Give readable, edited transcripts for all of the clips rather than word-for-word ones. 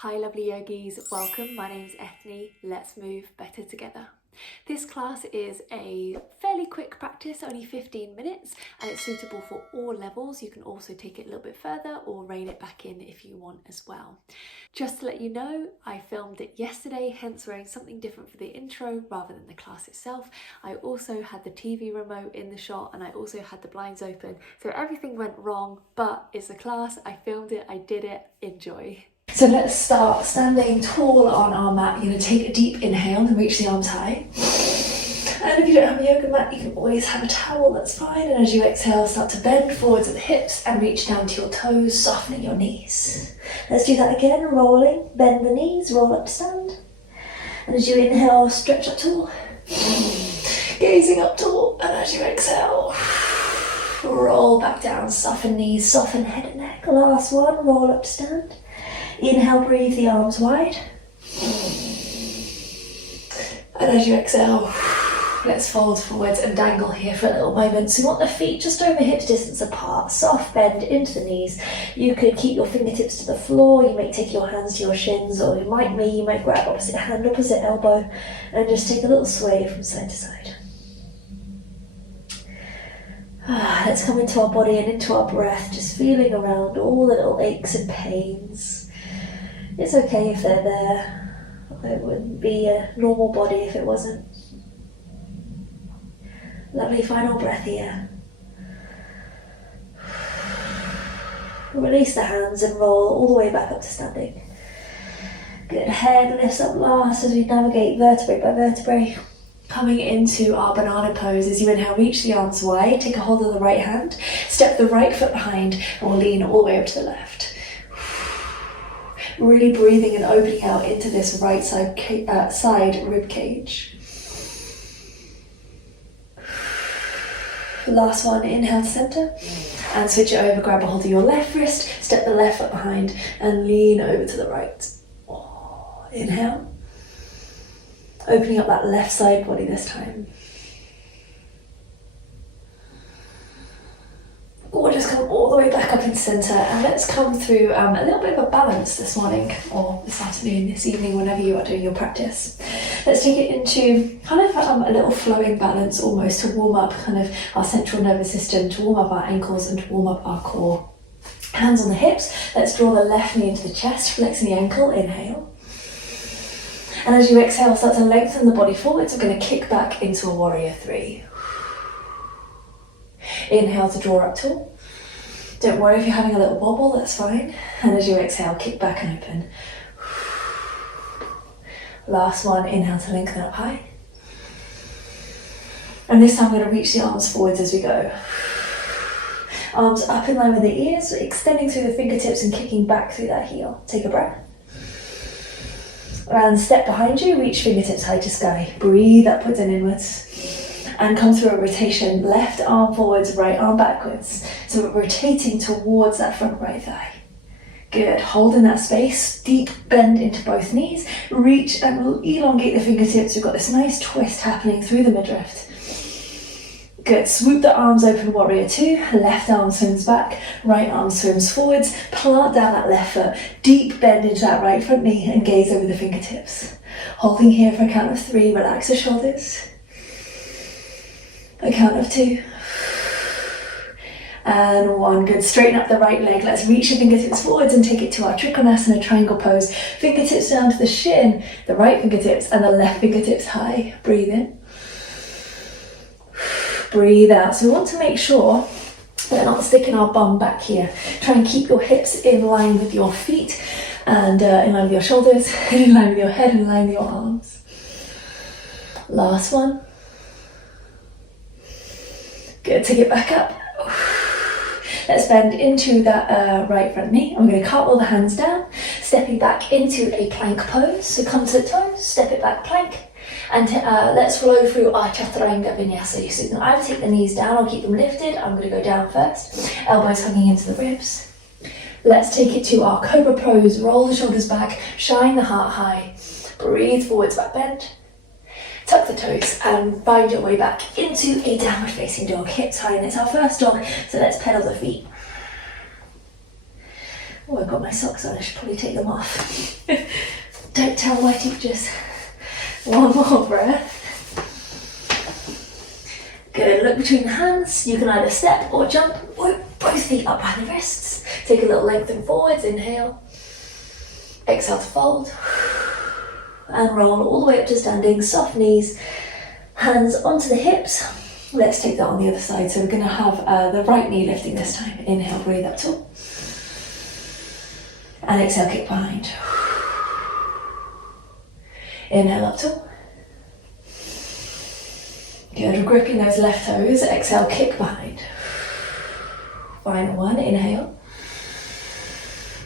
Hi lovely yogis, welcome. My name's Eithne. Let's move better together. This class is a fairly quick practice, only 15 minutes, and it's suitable for all levels. You can also take it a little bit further or rein it back in if you want as well. Just to let you know, I filmed it yesterday, hence wearing something different for the intro rather than the class itself. I also had the TV remote in the shot and I also had the blinds open, so everything went wrong, but it's a class. I filmed it, I did it, enjoy. So let's start standing tall on our mat. You're going to take a deep inhale and reach the arms high. And if you don't have a yoga mat, you can always have a towel, that's fine. And as you exhale, start to bend forwards at the hips and reach down to your toes, softening your knees. Let's do that again, rolling, bend the knees, roll up to stand. And as you inhale, stretch up tall, gazing up tall. And as you exhale, roll back down, soften knees, soften head and neck. Last one, roll up to stand. Inhale, breathe the arms wide. And as you exhale, let's fold forwards and dangle here for a little moment. So you want the feet just over hip distance apart, soft bend into the knees. You could keep your fingertips to the floor, you might take your hands to your shins, or you might grab opposite hand, opposite elbow, and just take a little sway from side to side. Let's come into our body and into our breath, just feeling around all the little aches and pains. It's okay if they're there. It wouldn't be a normal body if it wasn't. Lovely final breath here. Release the hands and roll all the way back up to standing. Good, head lifts up last as we navigate vertebrae by vertebrae. Coming into our banana pose, as you inhale, reach the arms wide, take a hold of the right hand, step the right foot behind, and we'll lean all the way up to the left. Really breathing and opening out into this right side rib cage. Last one, inhale to center, and switch it over, grab a hold of your left wrist, step the left foot behind, and lean over to the right. Inhale. Opening up that left side body this time. We'll just come all the way back up into centre, and let's come through a little bit of a balance this morning, or this afternoon, this evening, whenever you are doing your practice. Let's take it into kind of a little flowing balance almost, to warm up kind of our central nervous system, to warm up our ankles and to warm up our core. Hands on the hips, let's draw the left knee into the chest, flexing the ankle, inhale. And as you exhale, start to lengthen the body forwards. We're going to kick back into a warrior three. Inhale to draw up tall. Don't worry if you're having a little wobble, that's fine. And as you exhale, kick back and open. Last one, inhale to lengthen up high. And this time we're going to reach the arms forwards as we go. Arms up in line with the ears, extending through the fingertips and kicking back through that heel. Take a breath. And step behind you, reach fingertips high to sky. Breathe upwards and inwards. And come through a rotation, left arm forwards, right arm backwards. So we're rotating towards that front right thigh. Good, hold in that space, deep bend into both knees. Reach and elongate the fingertips. We've got this nice twist happening through the midriff. Good, swoop the arms open, warrior two. Left arm swims back, right arm swims forwards. Plant down that left foot, deep bend into that right front knee and gaze over the fingertips. Holding here for a count of three, relax the shoulders. A count of two. And one, good, straighten up the right leg. Let's reach the fingertips forwards and take it to our Trikonasana triangle pose. Fingertips down to the shin, the right fingertips and the left fingertips high. Breathe in. Breathe out. So we want to make sure that we're not sticking our bum back here. Try and keep your hips in line with your feet and in line with your shoulders, in line with your head, in line with your arms. Last one. Good, take it back up. Let's bend into that right front knee. I'm going to cartwheel the hands down, stepping back into a plank pose. So come to the toes, step it back, plank. And let's flow through our Chaturanga Vinyasa. So you can either take the knees down or keep them lifted. I'm going to go down first. Elbows hugging into the ribs. Let's take it to our Cobra pose. Roll the shoulders back, shine the heart high. Breathe forwards, back bend. Tuck the toes and find your way back into a downward facing dog. Hips high, and it's our first dog, so let's pedal the feet. Oh, I've got my socks on, I should probably take them off. Don't tell my teachers. One more breath. Good, look between the hands. You can either step or jump, or both feet up by the wrists. Take a little lengthen forwards, inhale. Exhale to fold. And roll all the way up to standing, soft knees, hands onto the hips. Let's take that on the other side. So we're going to have the right knee lifting this time. Inhale, breathe up tall. And exhale, kick behind. Inhale, up tall. Good, gripping those left toes. Exhale, kick behind. Final one, inhale.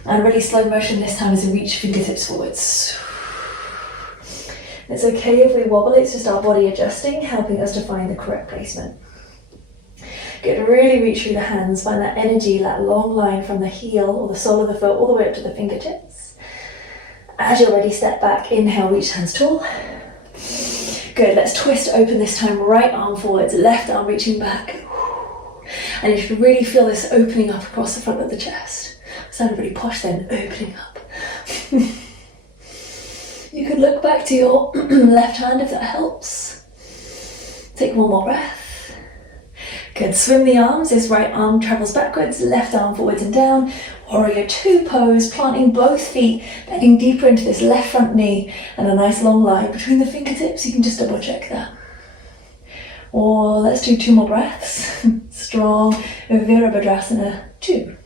And really slow motion this time as we reach fingertips forwards. It's okay if we wobble, it's just our body adjusting, helping us to find the correct placement. Good, really reach through the hands, find that energy, that long line from the heel or the sole of the foot all the way up to the fingertips. As you're ready, step back, inhale, reach hands tall. Good, let's twist open this time, right arm forwards, left arm reaching back. And you should really feel this opening up across the front of the chest. Sounded really posh then, opening up. You could look back to your left hand if that helps. Take one more breath. Good, swim the arms. This right arm travels backwards, left arm forwards and down. Warrior two pose, planting both feet, bending deeper into this left front knee and a nice long line between the fingertips. You can just double check that. Or let's do two more breaths. Strong Virabhadrasana 2.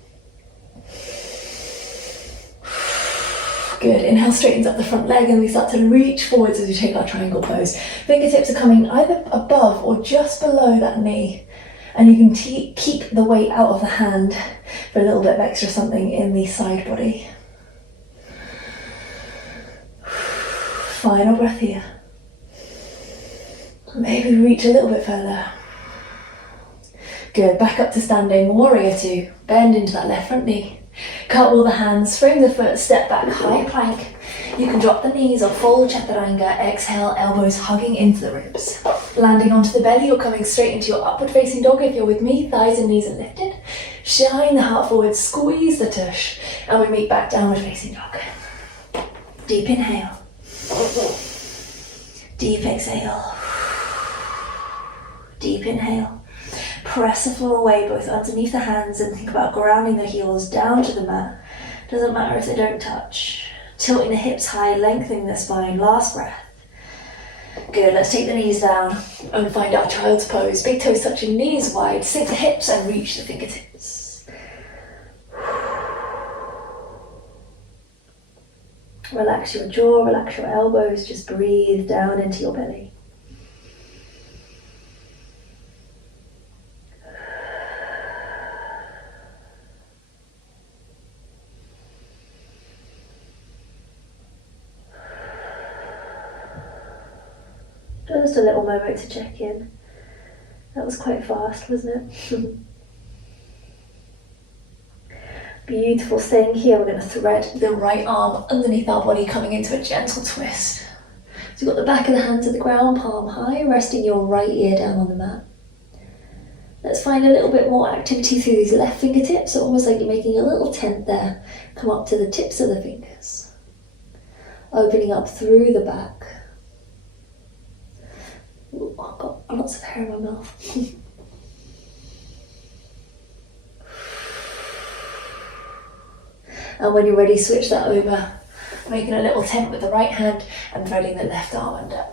Good, inhale straightens up the front leg and we start to reach forwards as we take our triangle pose. Fingertips are coming either above or just below that knee. And you can keep the weight out of the hand for a little bit of extra something in the side body. Final breath here. Maybe reach a little bit further. Good, back up to standing, warrior two. Bend into that left front knee. Cartwheel the hands, frame the foot, step back, high plank. You can drop the knees or fold chaturanga. Exhale, elbows hugging into the ribs. Landing onto the belly or coming straight into your upward facing dog if you're with me. Thighs and knees are lifted. Shine the heart forward, squeeze the tush. And we meet back downward facing dog. Deep inhale. Deep exhale. Deep inhale. Press the floor away, both underneath the hands, and think about grounding the heels down to the mat. Doesn't matter if they don't touch. Tilting the hips high, lengthening the spine. Last breath. Good, let's take the knees down and find our child's pose. Big toes touching, knees wide, sink the hips and reach the fingertips. Relax your jaw, relax your elbows, just breathe down into your belly. Just a little moment to check in. That was quite fast, wasn't it? Beautiful. Staying here, we're going to thread the right arm underneath our body, coming into a gentle twist. So you've got the back of the hand to the ground, palm high, resting your right ear down on the mat. Let's find a little bit more activity through these left fingertips, so almost like you're making a little tent there. Come up to the tips of the fingers. Opening up through the back. Ooh, I've got lots of hair in my mouth. And when you're ready, switch that over, making a little tent with the right hand and threading the left arm under.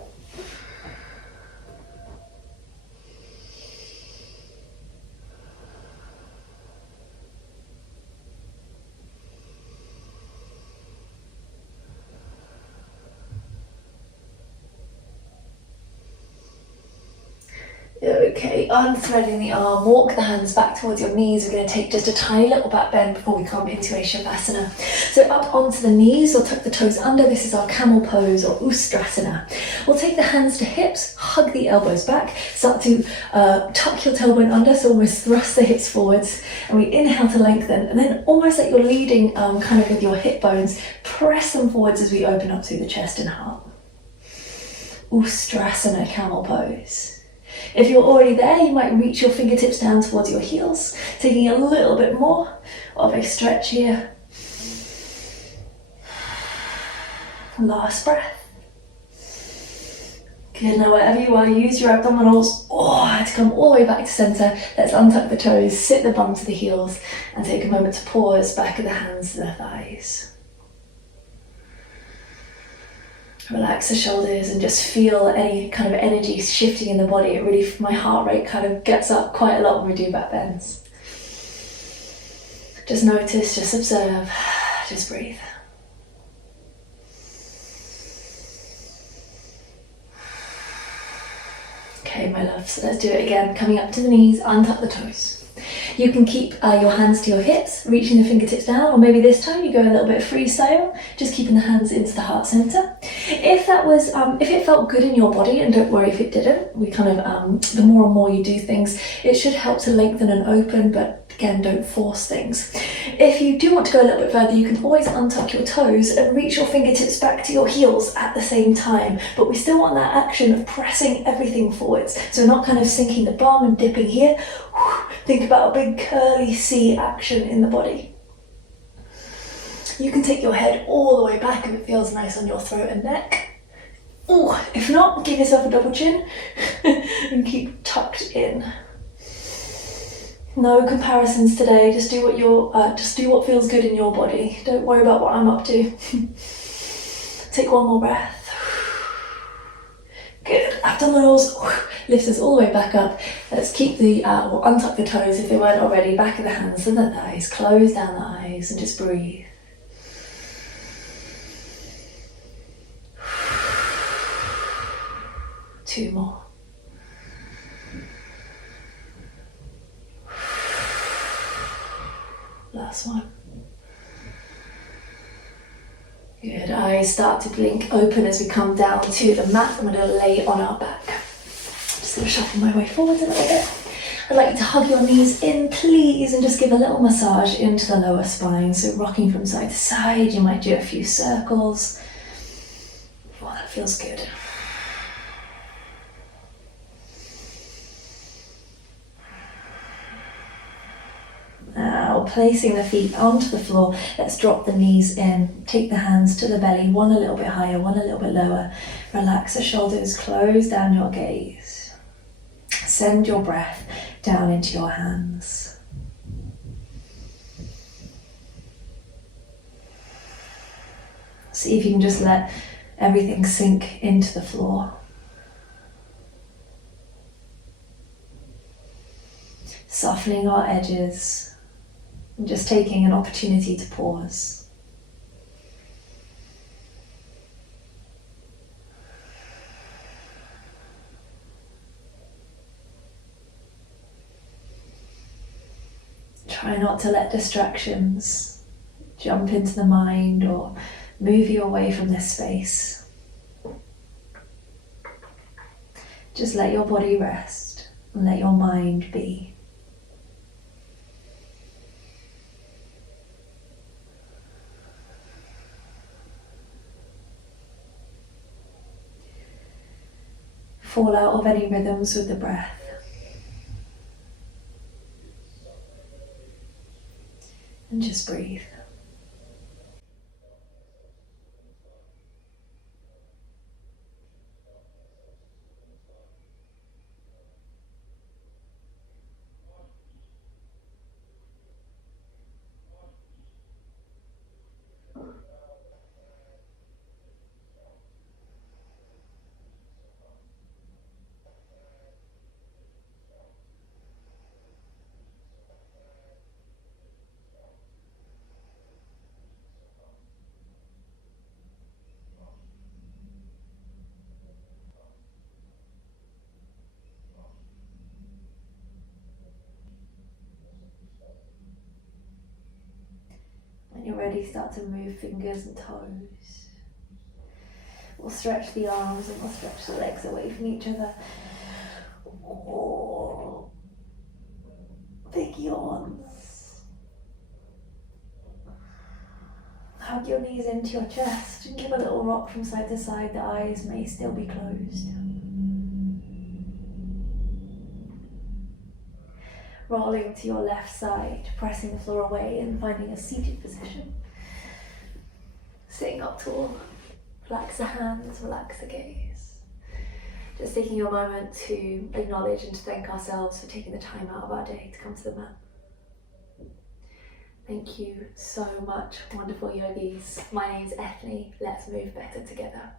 Okay, unthreading the arm, walk the hands back towards your knees. We're going to take just a tiny little back bend before we come into a Shavasana. So up onto the knees, we'll tuck the toes under. This is our camel pose or Ustrasana. We'll take the hands to hips, hug the elbows back, start to tuck your tailbone under, so almost thrust the hips forwards. And we inhale to lengthen, and then almost like you're leading kind of with your hip bones, press them forwards as we open up through the chest and heart. Ustrasana, camel pose. If you're already there, you might reach your fingertips down towards your heels, taking a little bit more of a stretch here. Last breath. Good, now wherever you are, use your abdominals to come all the way back to centre. Let's untuck the toes, sit the bum to the heels, and take a moment to pause, back of the hands to the thighs. Relax the shoulders and just feel any kind of energy shifting in the body. It really, my heart rate kind of gets up quite a lot when we do back bends. Just notice, just observe, just breathe. Okay, my love, so let's do it again. Coming up to the knees, untuck the toes. You can keep your hands to your hips, reaching the fingertips down, or maybe this time you go a little bit freestyle, just keeping the hands into the heart center. If that was, if it felt good in your body, and don't worry if it didn't, we kind of, the more and more you do things, it should help to lengthen and open, but again, don't force things. If you do want to go a little bit further, you can always untuck your toes and reach your fingertips back to your heels at the same time, but we still want that action of pressing everything forwards. So not kind of sinking the bum and dipping here. Think about a big curly C action in the body. You can take your head all the way back if it feels nice on your throat and neck. If not, give yourself a double chin and keep tucked in. No comparisons today, just do what feels good in your body. Don't worry about what I'm up to. Take one more breath. Good, abdominals, lift us all the way back up. Let's keep or untuck the toes if they weren't already, back of the hands and the thighs, close down the eyes and just breathe. Two more. Last one. Good, eyes start to blink open as we come down to the mat. I'm going to lay on our back. Just going to shuffle my way forward a little bit. I'd like you to hug your knees in, please, and just give a little massage into the lower spine. So rocking from side to side, you might do a few circles. Oh, that feels good. Now, placing the feet onto the floor, let's drop the knees in. Take the hands to the belly, one a little bit higher, one a little bit lower. Relax the shoulders, close down your gaze. Send your breath down into your hands. See if you can just let everything sink into the floor. Softening our edges. And just taking an opportunity to pause. Try not to let distractions jump into the mind or move you away from this space. Just let your body rest and let your mind be. Fall out of any rhythms with the breath. And just breathe. When you're ready, start to move fingers and toes. We'll stretch the arms and we'll stretch the legs away from each other. Oh, big yawns. Hug your knees into your chest and give a little rock from side to side. The eyes may still be closed. Rolling to your left side, pressing the floor away and finding a seated position. Sitting up tall. Relax the hands, relax the gaze. Just taking a moment to acknowledge and to thank ourselves for taking the time out of our day to come to the mat. Thank you so much, wonderful yogis. My name's Eithne. Let's move better together.